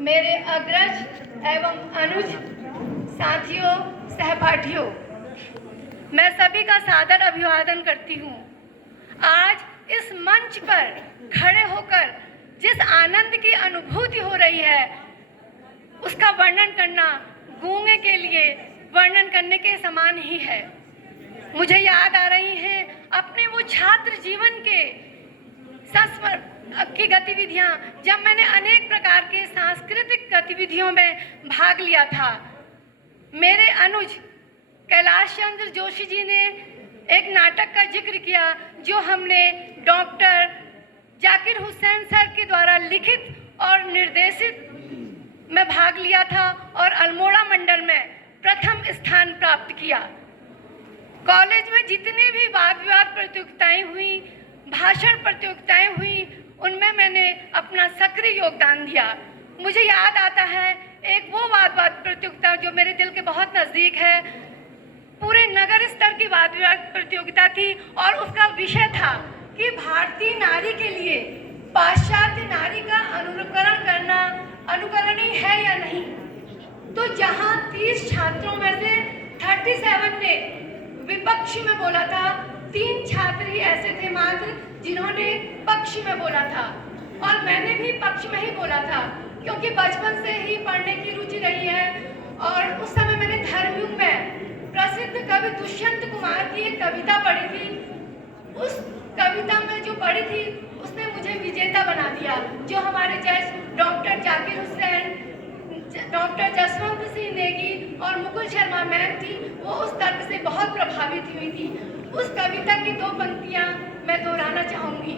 मेरे अग्रज एवं अनुज साथियों, सहपाठियों, मैं सभी का सादर अभिवादन करती हूँ। आज इस मंच पर खड़े होकर जिस आनंद की अनुभूति हो रही है, उसका वर्णन करना गूंगे के लिए वर्णन करने के समान ही है। मुझे याद आ रही हैं अपने वो छात्र जीवन के संस्मरण की गतिविधियां, जब मैंने अनेक प्रकार के सांस्कृतिक गतिविधियों में भाग लिया था। मेरे अनुज कैलाश चंद्र जोशी जी ने एक नाटक का जिक्र किया जो हमने डॉक्टर जाकिर हुसैन सर के द्वारा लिखित और निर्देशित में भाग लिया था और अल्मोड़ा मंडल में प्रथम स्थान प्राप्त किया। कॉलेज में जितनी भी वाद विवाद प्रतियोगिताएं हुई, भाषण प्रतियोगिताएं हुई, उनमें मैंने अपना सक्रिय योगदान दिया। मुझे याद आता है एक वो वाद विवाद प्रतियोगिता जो मेरे दिल के बहुत नज़दीक है। पूरे नगर स्तर की वाद विवाद प्रतियोगिता थी और उसका विषय था कि भारतीय नारी के लिए पाश्चात्य नारी का अनुकरण करना अनुकरणीय है या नहीं। तो जहां 30 छात्रों में से 37 ने विपक्ष में बोला था, 3 छात्र ही ऐसे थे मात्र जिन्होंने पक्ष में बोला था, और मैंने भी पक्ष में ही बोला था क्योंकि बचपन से ही पढ़ने की रुचि रही है। और उस समय मैंने धर्मयुग में प्रसिद्ध कवि दुष्यंत कुमार की एक कविता पढ़ी थी। उस कविता में जो पढ़ी थी उसने मुझे विजेता बना दिया। जो हमारे जज डॉक्टर जाकिर हुसैन, डॉक्टर जसवंत सिंह नेगी और मुकुल शर्मा मैम थी, वो उस तर्क से बहुत प्रभावित हुई थी। उस कविता की 2 पंक्तियां मैं दोहराना चाहूंगी।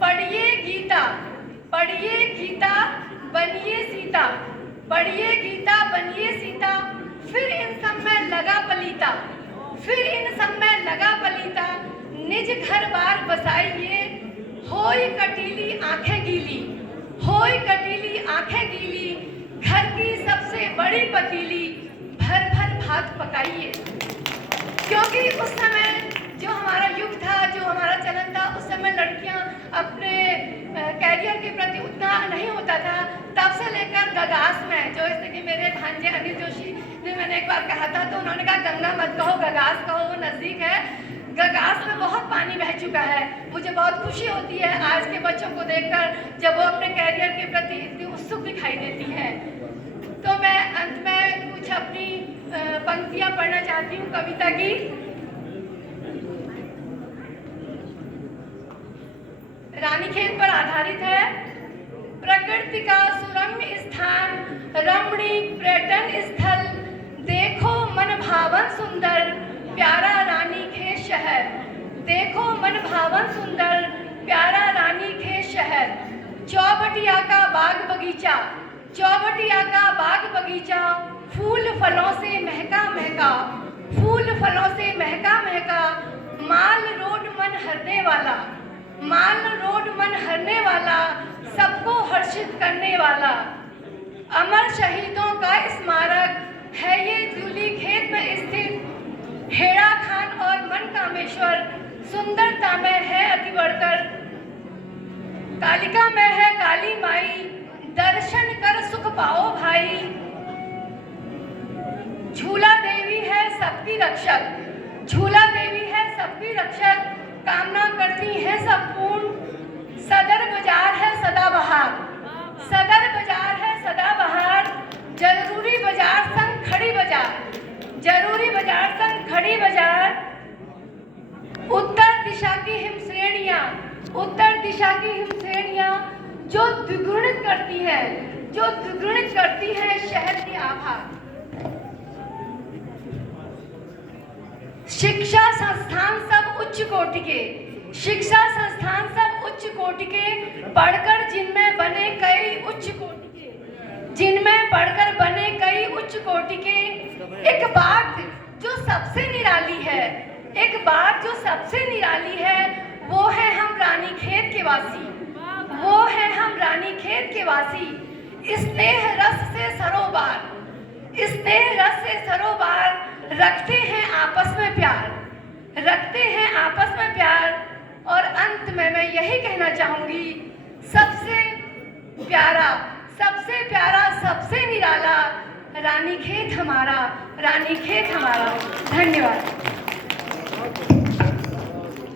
पढ़िए गीता, पढ़िए गीता, बनिए सीता, पढ़िए गीता, बनिए सीता, फिर इन सब में लगा पलीता, फिर इन सब में लगा पलीता, निज घर बार बसाइए, होई कटीली आंखें गीली, होई कटीली आंखें गीली, घर की सबसे बड़ी पतीली, भर भर भात पकाइए। क्योंकि उस समय जो हमारा युग था, जो हमारा चलन था, उस समय लड़कियां अपने कैरियर के प्रति उतना नहीं होता था। तब से लेकर गगास में, जो जैसे कि मेरे भांजे अनिल जोशी ने मैंने एक बार कहा था तो उन्होंने कहा गंगा मत कहो, गगास कहो, वो नज़दीक है। गगास में बहुत पानी बह चुका है। मुझे बहुत खुशी होती है आज के बच्चों को देखकर जब वो अपने कैरियर के प्रति इतनी उत्सुक दिखाई देती है। तो मैं अंत में कुछ अपनी पंक्तियां पढ़ना चाहती हूँ कविता की। रानीखेत पर आधारित है। प्रकृति का सुरम्य स्थान, रमणीक पर्यटन स्थल, देखो मन भावन सुंदर, प्यारा रानीखेत शहर, देखो मन भावन सुंदर, प्यारा रानीखेत शहर। चौबटिया का बाग बगीचा, चौबटिया का बाग बगीचा, फूल फलों से महका महका, फूल फलों से महका महका, माल रोड मन हरने वाला, माल रोड मन हरने वाला, सबको हर्षित करने वाला। अमर शहीदों का स्मारक है ये धूलीखेत में स्थित, हेड़ा खान और मनकामेश्वर, सुंदरता में है अति बढ़कर, कालिका में है काली माई, दर्शन कर सुख पाओ भाई। झूला देवी है सबकी रक्षक, झूला देवी है सबकी रक्षक, कामना करती है सब पूर्ण। सदर बाजार है सदाबहार, सदर बाजार है सदाबहार, जरूरी बाजार संग खड़ी बाजार, जरूरी बाजार संग खड़ी बाजार। उत्तर दिशा की हिमश्रेणियां, उत्तर दिशा की हिमश्रेणियां जो द्विगुणित करती है, जो द्विगुणित करती है शहर की आभा। शिक्षा संस्थान सब उच्च कोटि के, शिक्षा संस्थान सब उच्च कोटि के, पढ़कर जिनमें बने कई उच्च कोटि के, जिनमें पढ़कर बने कई उच्च कोटि के। एक बात जो सबसे निराली है, एक बात जो सबसे निराली है, वो है हम रानीखेत के वासी, वो है हम रानीखेत के वासी। स्नेह रस से सरोबार, स्नेह रस से सरोबार, रखते हैं आपस में प्यार, रखते हैं आपस में प्यार। और अंत में मैं यही कहना चाहूंगी, सबसे प्यारा, सबसे प्यारा, सबसे निराला रानीखेत हमारा, रानीखेत हमारा। धन्यवाद।